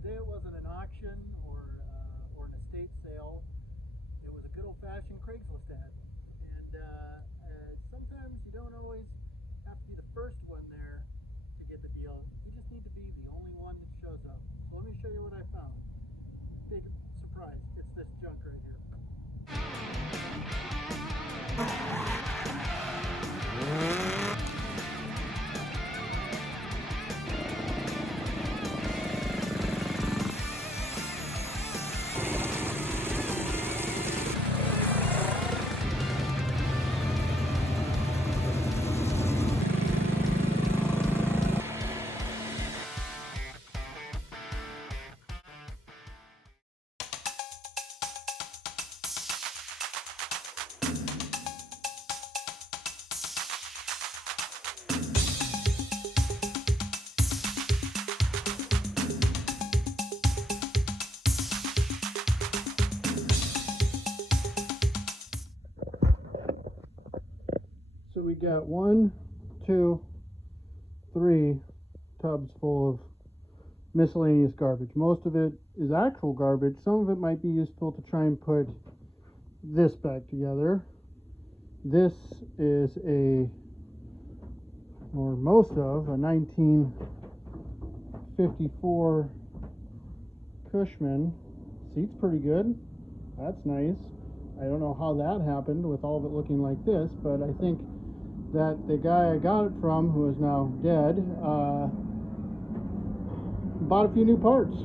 today it wasn't an auction or an estate sale. It was a good old-fashioned Craigslist ad. And sometimes you don't always have to be the first one there to get the deal. You just need to be the only one that shows up. So let me show you what I found. Big surprise. It's this junk right here. So we got 1, 2, 3 tubs full of miscellaneous garbage. Most of it is actual garbage. Some of it might be useful to try and put this back together. This is most of a 1954 Cushman. Seat's pretty good. That's nice. I don't know how that happened with all of it looking like this, but I think that the guy I got it from, who is now dead, bought a few new parts.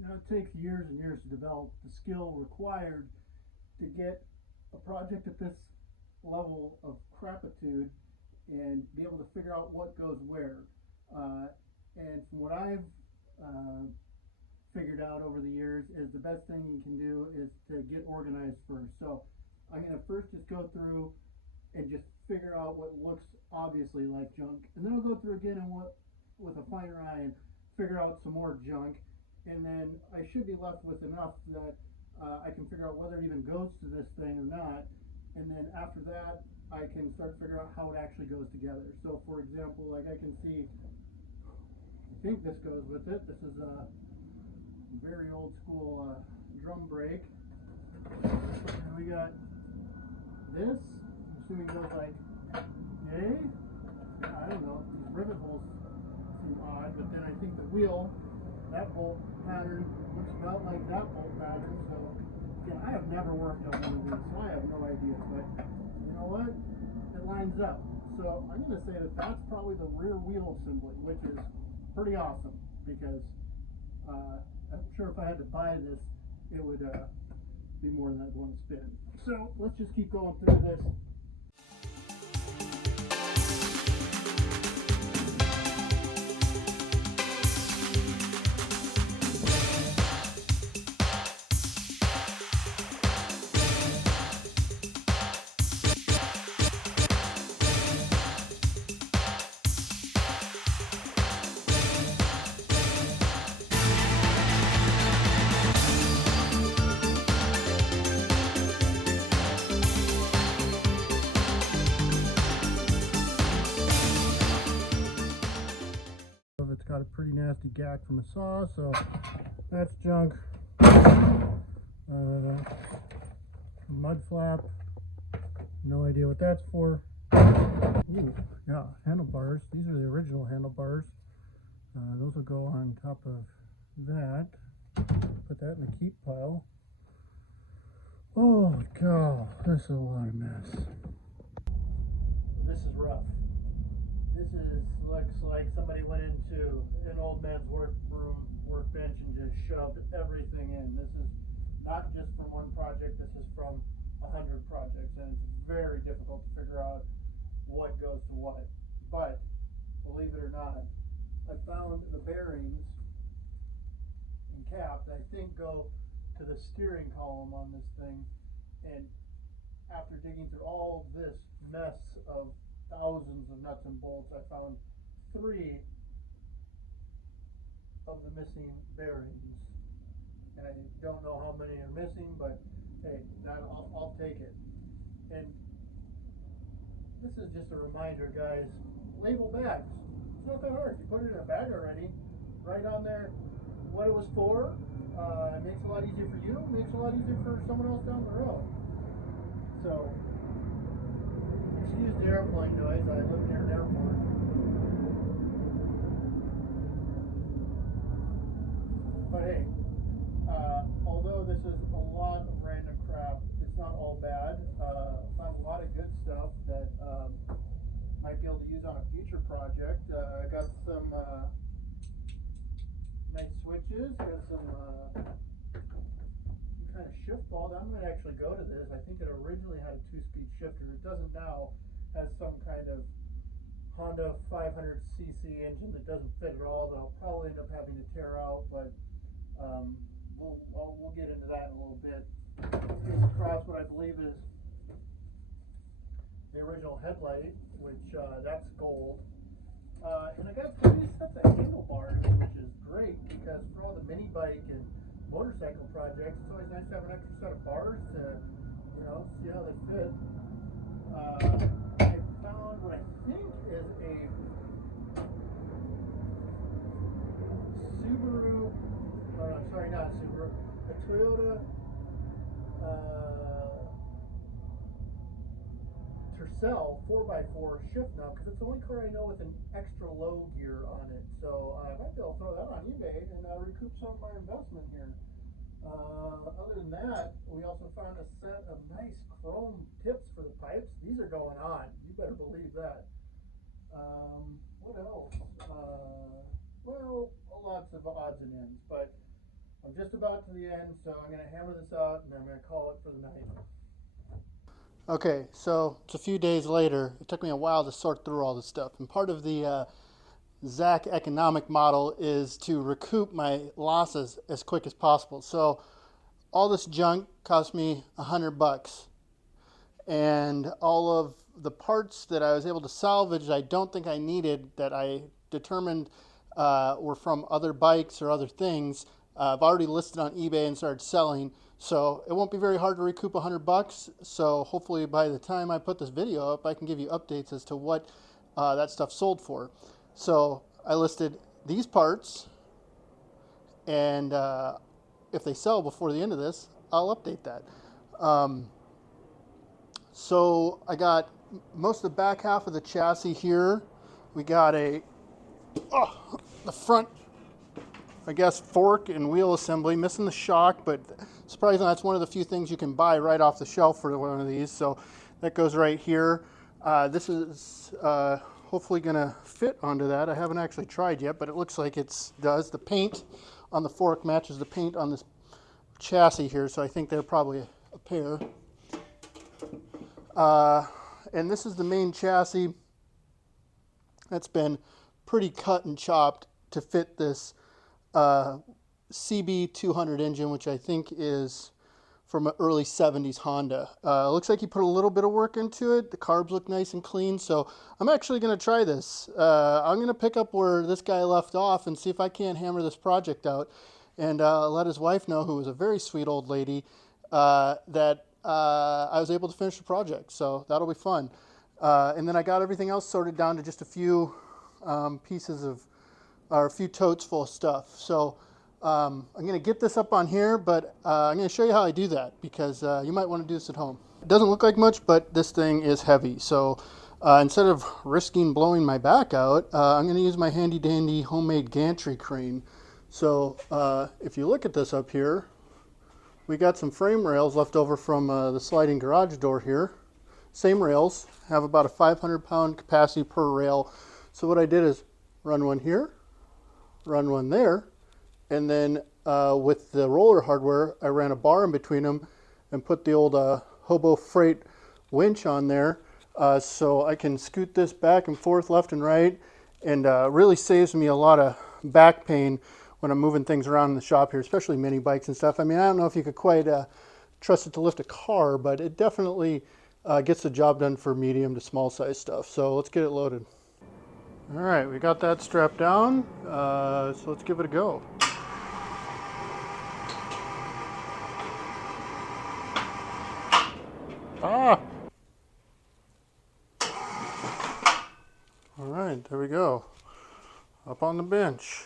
Now it takes years and years to develop the skill required to get a project at this level of crapitude and be able to figure out what goes where. And from what I've figured out over the years is the best thing you can do is to get organized first. So I'm going to first just go through and just figure out what looks obviously like junk, and then I'll go through again and with a finer eye and figure out some more junk, and then I should be left with enough that I can figure out whether it even goes to this thing or not, and then after that I can start figuring out how it actually goes together. So for example, like I can see, I think this goes with it. This is a very old school drum brake, and we got this. Assuming it goes like yay. I don't know, these rivet holes seem odd, but then I think the wheel, that bolt pattern looks about like that bolt pattern. So again, I have never worked on one of these, so I have no idea, but you know what, it lines up. So I'm going to say that that's probably the rear wheel assembly, which is pretty awesome, because I'm sure if I had to buy this, it would be more than I'd want to spend. So let's just keep going through this. It's got a pretty nasty gack from a saw, so that's junk. Mud flap, no idea what that's for. Ooh, yeah, handlebars. These are the original handlebars. Those will go on top of that. Put that in the keep pile. Oh god, this is a lot of mess. This is rough. This looks like somebody went into an old man's workbench and just shoved everything in. This is not just from one project, this is from 100 projects, and it's very difficult to figure out what goes to what. But believe it or not, I found the bearings and cap that I think go to the steering column on this thing, and after digging through all this mess of thousands of nuts and bolts, I found 3 of the missing bearings, and I don't know how many are missing, but hey, I'll take it. And this is just a reminder, guys, label bags. It's not that hard. You put it in a bag already, right on there, what it was for. It makes it a lot easier for you. It makes it a lot easier for someone else down the road. So, excuse the airplane noise. I live near an airport. But hey, although this is a lot of random crap, it's not all bad. Found a lot of good stuff that might be able to use on a future project. I got some nice switches, got some kind of shift ball. I'm going to actually go to this. I think it originally had a 2-speed shifter. It doesn't now. Has some kind of Honda 500cc engine that doesn't fit at all that I'll probably end up having to tear out, but we'll get into that in a little bit. Here's across what I believe is the original headlight, which that's gold. And I got 3 sets of handlebars, which is great because for all the mini bike and motorcycle projects, it's always nice to have an extra set of bars to, see how they fit. I found what I think is a Subaru, sorry, not a Subaru, a Toyota Tercel 4x4 shift now, because it's the only car I know with an extra low gear on it. So I might be able to throw that on eBay and recoup some of my investment here. Other than that, we also found a set of nice chrome tips for the pipes. These are going on. You better believe that. What else? Well, lots of odds and ends, but I'm just about to the end, so I'm going to hammer this out and then I'm going to call it for the night. Okay, so it's a few days later. It took me a while to sort through all this stuff, and part of the ZAC economic model is to recoup my losses as quick as possible. So all this junk cost me $100, and all of the parts that I was able to salvage I don't think I needed, that I determined were from other bikes or other things, I've already listed on eBay and started selling. So it won't be very hard to recoup $100. So hopefully by the time I put this video up, I can give you updates as to what that stuff sold for. So I listed these parts, and if they sell before the end of this, I'll update that. So I got most of the back half of the chassis here. We got the front, I guess, fork and wheel assembly, missing the shock, but surprisingly that's one of the few things you can buy right off the shelf for one of these. So that goes right here. This is hopefully going to fit onto that. I haven't actually tried yet, but it looks like it does. The paint on the fork matches the paint on this chassis here, so I think they're probably a pair. And this is the main chassis. That's been pretty cut and chopped to fit this CB200 engine, which I think is from an early 70s Honda. Looks like he put a little bit of work into it. The carbs look nice and clean, so I'm actually going to try this. I'm going to pick up where this guy left off and see if I can't hammer this project out, and let his wife know, who was a very sweet old lady, that I was able to finish the project. So that'll be fun. And then I got everything else sorted down to just a few pieces of, or a few totes full of stuff. So I'm going to get this up on here, but I'm going to show you how I do that, because you might want to do this at home. It doesn't look like much, but this thing is heavy. So instead of risking blowing my back out, I'm going to use my handy dandy homemade gantry crane. So if you look at this up here, we got some frame rails left over from the sliding garage door here. Same rails, have about a 500-pound capacity per rail. So what I did is run one here, run one there, and then with the roller hardware, I ran a bar in between them and put the old Hobo Freight winch on there, so I can scoot this back and forth, left and right, and really saves me a lot of back pain when I'm moving things around in the shop here, especially mini bikes and stuff. I mean, I don't know if you could quite trust it to lift a car, but it definitely gets the job done for medium to small size stuff. So let's get it loaded. All right, we got that strapped down, so let's give it a go. Ah! All right, there we go. Up on the bench.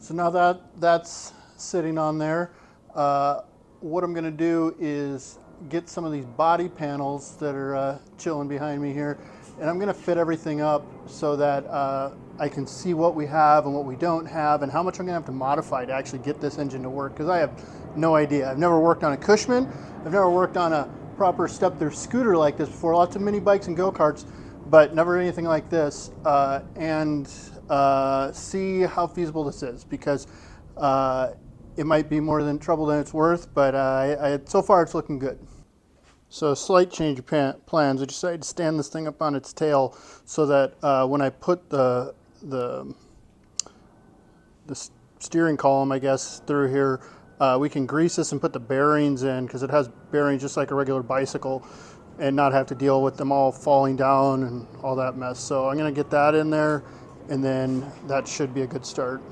So now that that's sitting on there, uh, what I'm going to do is get some of these body panels that are chilling behind me here, and I'm going to fit everything up so that I can see what we have and what we don't have and how much I'm going to have to modify to actually get this engine to work, because I have no idea. I've never worked on a Cushman. I've never worked on a proper step-through scooter like this before. Lots of mini bikes and go-karts, but never anything like this. And see how feasible this is, because it might be more than trouble than it's worth, but so far it's looking good. So a slight change of plans. I decided to stand this thing up on its tail so that when I put the, the steering column, I guess, through here, we can grease this and put the bearings in, because it has bearings just like a regular bicycle, and not have to deal with them all falling down and all that mess. So I'm going to get that in there, and then that should be a good start.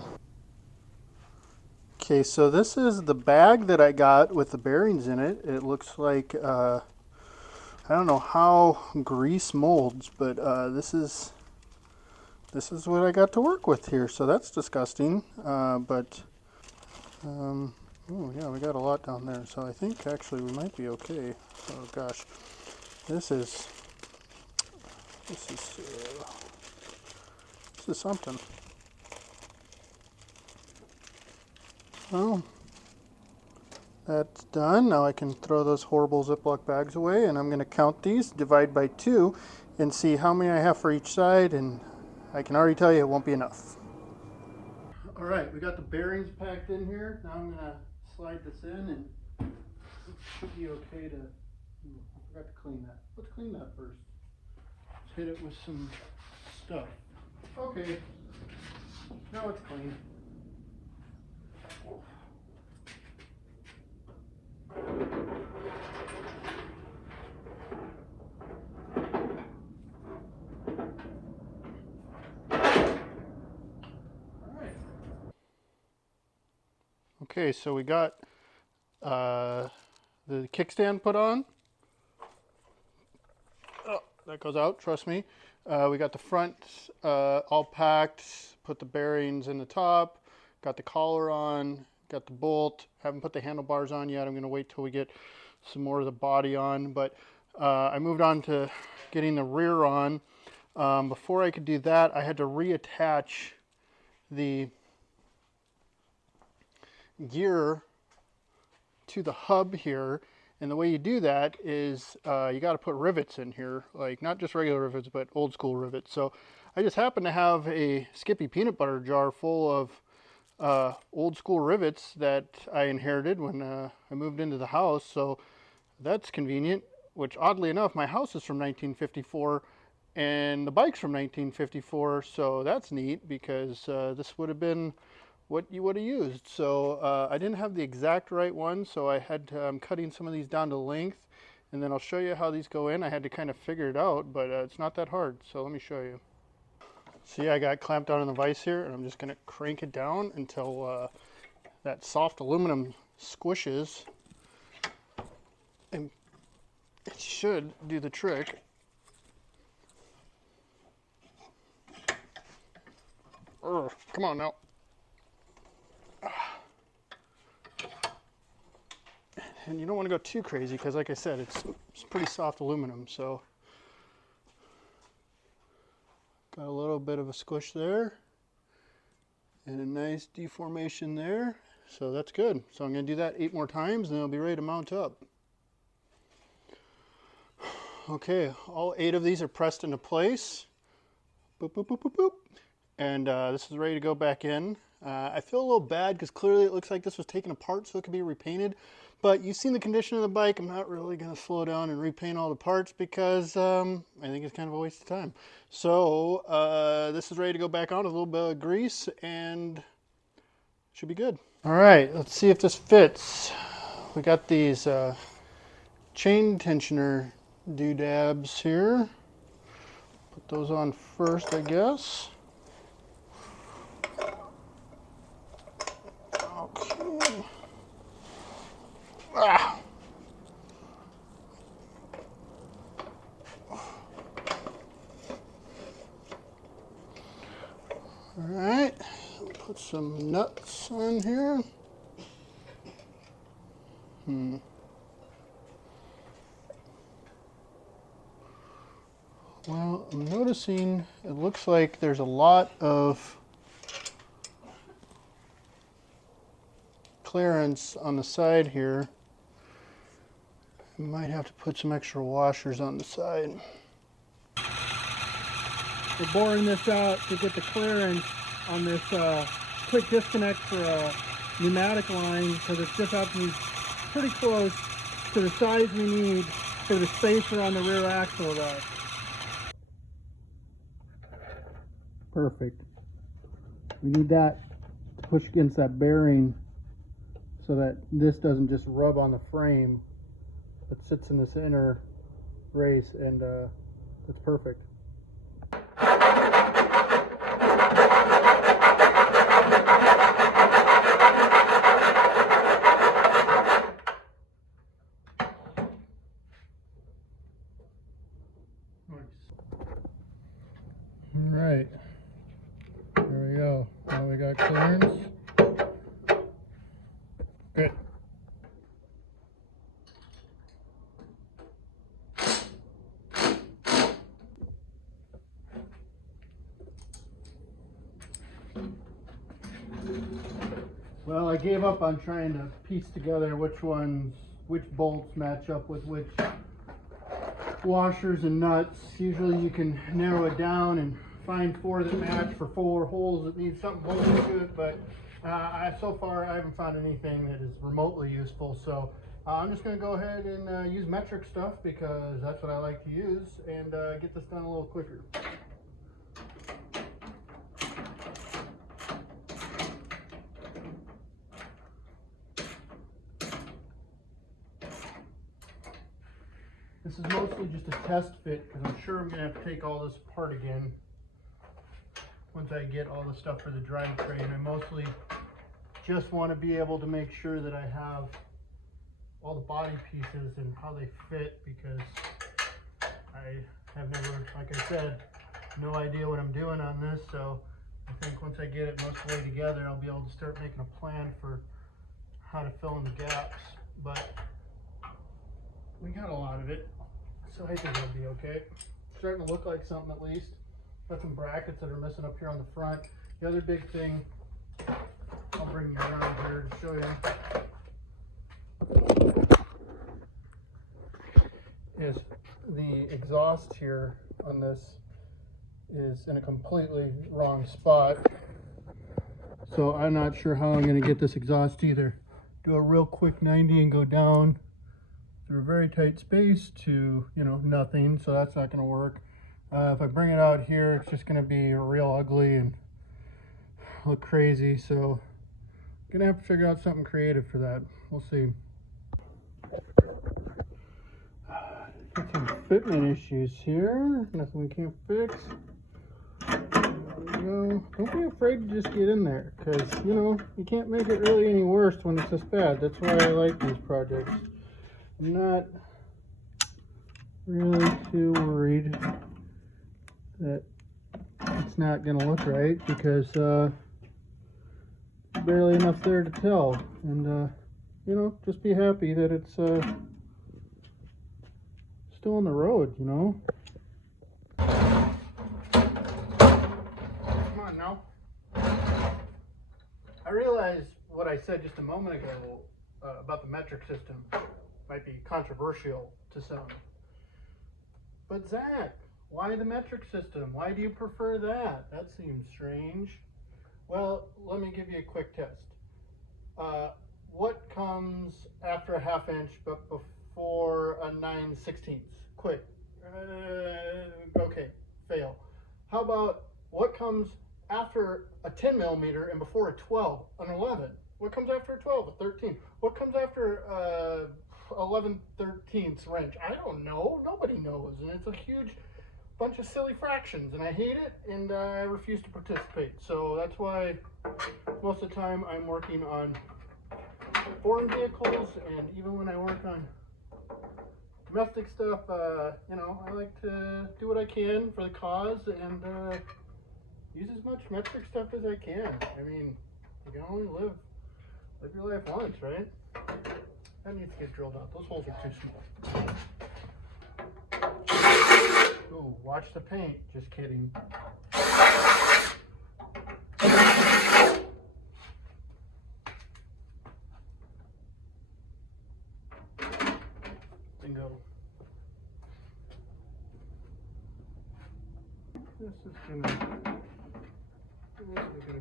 Okay, so this is the bag that I got with the bearings in it. It looks like, I don't know how grease molds, but this is what I got to work with here. So that's disgusting, oh yeah, we got a lot down there. So I think actually we might be okay. Oh gosh, this is something. Well, that's done. Now I can throw those horrible Ziploc bags away, and I'm going to count these, divide by 2, and see how many I have for each side, and I can already tell you it won't be enough. All right, we got the bearings packed in here. Now I'm going to slide this in, and it should be okay to... I forgot to clean that. Let's clean that first. Let's hit it with some stuff. Okay, now it's clean. Okay, so we got the kickstand put on. Oh, that goes out, trust me. We got the front all packed, put the bearings in the top, got the collar on, got the bolt. Haven't put the handlebars on yet. I'm going to wait till we get some more of the body on. But I moved on to getting the rear on. Before I could do that, I had to reattach the gear to the hub here, and the way you do that is you got to put rivets in here, like not just regular rivets but old school rivets. So I just happen to have a Skippy peanut butter jar full of old school rivets that I inherited when I moved into the house, so that's convenient. Which, oddly enough, my house is from 1954 and the bike's from 1954, so that's neat, because this would have been what you would have used. So I didn't have the exact right one, so I had to, I'm cutting some of these down to length, and then I'll show you how these go in. I had to kind of figure it out, but it's not that hard, so let me show you. See, I got clamped down in the vise here, and I'm just going to crank it down until that soft aluminum squishes, and it should do the trick. Come on now. And you don't want to go too crazy, because like I said, it's pretty soft aluminum, so got a little bit of a squish there and a nice deformation there, so that's good. So I'm going to do that 8 more times and then I'll be ready to mount up. Okay, all 8 of these are pressed into place. Boop, boop, boop, boop, boop. And this is ready to go back in. I feel a little bad because clearly it looks like this was taken apart so it could be repainted. But you've seen the condition of the bike. I'm not really going to slow down and repaint all the parts, because I think it's kind of a waste of time. So this is ready to go back on with a little bit of grease, and should be good. All right, let's see if this fits. We got these chain tensioner doodads here. Put those on first, I guess. Okay. Ah. All right, put some nuts on here. Well, I'm noticing it looks like there's a lot of clearance on the side here. I might have to put some extra washers on the side. We're boring this out to get the clearance on this quick disconnect for a pneumatic line, because it's just up to be pretty close to the size we need for the spacer on the rear axle of that. Perfect. We need that to push against that bearing so that this doesn't just rub on the frame, but sits in this inner race, and that's perfect. All right, there we go. Now we got clearance. Good. Well, I gave up on trying to piece together which bolts match up with which washers and nuts. Usually you can narrow it down and find 4 that match for 4 holes that need something bolted to it, but so far I haven't found anything that is remotely useful. So I'm just going to go ahead and use metric stuff, because that's what I like to use, and get this done a little quicker. This is mostly just a test fit, because I'm sure I'm going to have to take all this apart again once I get all the stuff for the drivetrain. I mostly just want to be able to make sure that I have all the body pieces and how they fit, because I have never, like I said, no idea what I'm doing on this. So I think once I get it most of the way together, I'll be able to start making a plan for how to fill in the gaps. But we got a lot of it, so I think it'll be okay. It's starting to look like something at least. Got some brackets that are missing up here on the front. The other big thing, I'll bring you around here to show you, is the exhaust here on this is in a completely wrong spot. So I'm not sure how I'm going to get this exhaust either. Do a real quick 90 and go down through a very tight space to, nothing, so that's not going to work. If I bring it out here, it's just going to be real ugly and look crazy, so I'm going to have to figure out something creative for that. We'll see. Got some fitment issues here, nothing we can't fix. There we go. Don't be afraid to just get in there, because, you can't make it really any worse when it's this bad. That's why I like these projects. I'm not really too worried that it's not going to look right, because there's barely enough there to tell. And just be happy that it's still on the road. Come on now. I realized what I said just a moment ago about the metric system might be controversial to some. But Zach, why the metric system? Why do you prefer that? That seems strange. Well, let me give you a quick test. What comes after a 1/2 inch but before a 9/16? Quick. Okay, fail. How about what comes after a 10 millimeter and before a 12, an 11? What comes after a 12, a 13? What comes after 11/13 wrench? I don't know. Nobody knows, and it's a huge bunch of silly fractions, and I hate it, and I refuse to participate. So that's why most of the time I'm working on foreign vehicles, and even when I work on domestic stuff, I like to do what I can for the cause, and use as much metric stuff as I can. I mean, you can only live your life once, right? That needs to get drilled out. Those holes are too small. Ooh, watch the paint. Just kidding. Bingo. This is gonna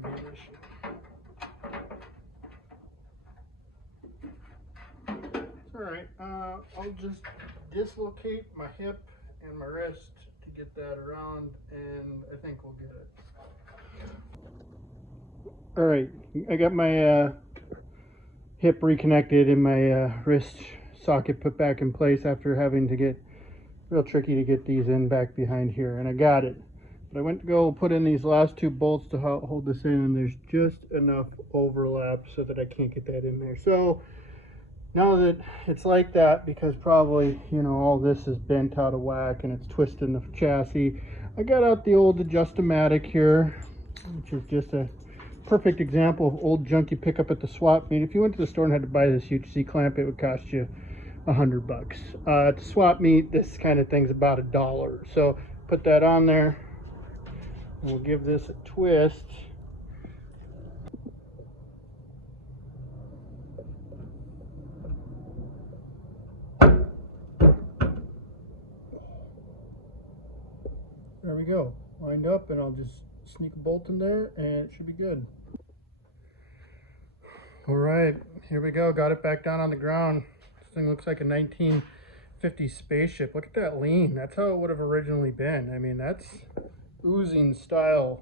be an issue. It's alright. I'll just dislocate my hip and my wrist to get that around, and I think we'll get it. Alright, I got my hip reconnected and my wrist socket put back in place after having to get real tricky to get these in back behind here, and I got it. But I went to go put in these last two bolts to hold this in, and there's just enough overlap so that I can't get that in there. So now that it's like that, because probably, you know, all this is bent out of whack and it's twisting the chassis, I got out the old Adjustomatic here, which is just a perfect example of old junk you pick up at the swap meet. If you went to the store and had to buy this huge C-clamp, it would cost you $100. At the swap meet, this kind of thing's about $1. So put that on there. We'll give this a twist. There we go. Lined up, and I'll just sneak a bolt in there and it should be good. All right, here we go. Got it back down on the ground. This thing looks like a 1950s spaceship. Look at that lean. That's how it would have originally been. I mean, that's oozing style.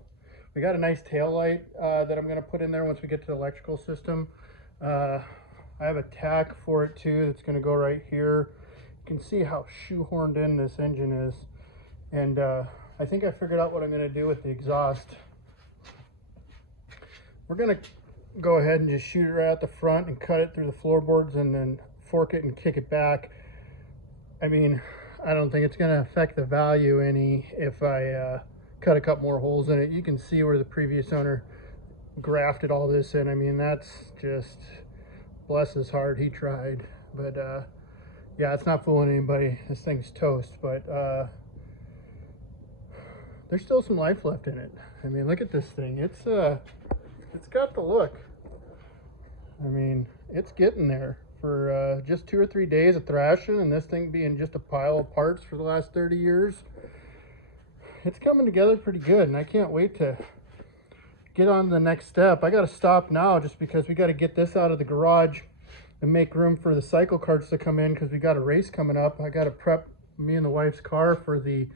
We got a nice tail light that I'm going to put in there once we get to the electrical system. I have a tack for it too that's going to go right here. You can see how shoehorned in this engine is. And I think I figured out what I'm going to do with the exhaust. We're going to go ahead and just shoot it right out the front and cut it through the floorboards and then fork it and kick it back. I mean, I don't think it's going to affect the value any if I cut a couple more holes in it. You can see where the previous owner grafted all this in. I mean, that's just, bless his heart, he tried. But yeah, it's not fooling anybody. This thing's toast. But there's still some life left in it. I mean, look at this thing. It's got the look. I mean, it's getting there. For just 2 or 3 days of thrashing and this thing being just a pile of parts for the last 30 years, it's coming together pretty good, and I can't wait to get on to the next step. I got to stop now just because we got to get this out of the garage and make room for the cycle carts to come in, because we got a race coming up. I got to prep me and the wife's car for the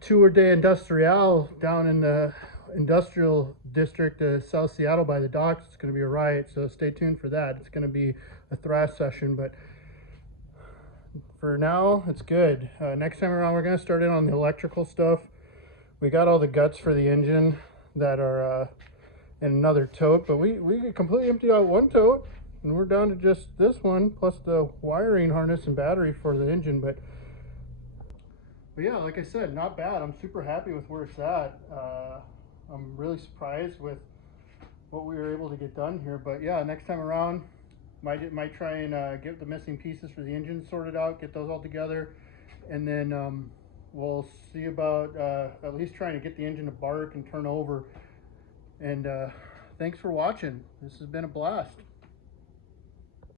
Tour de Industrial down in the industrial district of South Seattle by the docks. It's going to be a riot, so stay tuned for that. It's going to be a thrash session, but for now it's good. Next time around we're going to start in on the electrical stuff. We got all the guts for the engine that are in another tote, but we completely emptied out one tote and we're down to just this one plus the wiring harness and battery for the engine. But yeah, like I said, not bad. I'm super happy with where it's at. I'm really surprised with what we were able to get done here. But yeah, next time around, might try and get the missing pieces for the engine sorted out, get those all together, and then we'll see about at least trying to get the engine to bark and turn over. And thanks for watching. This has been a blast.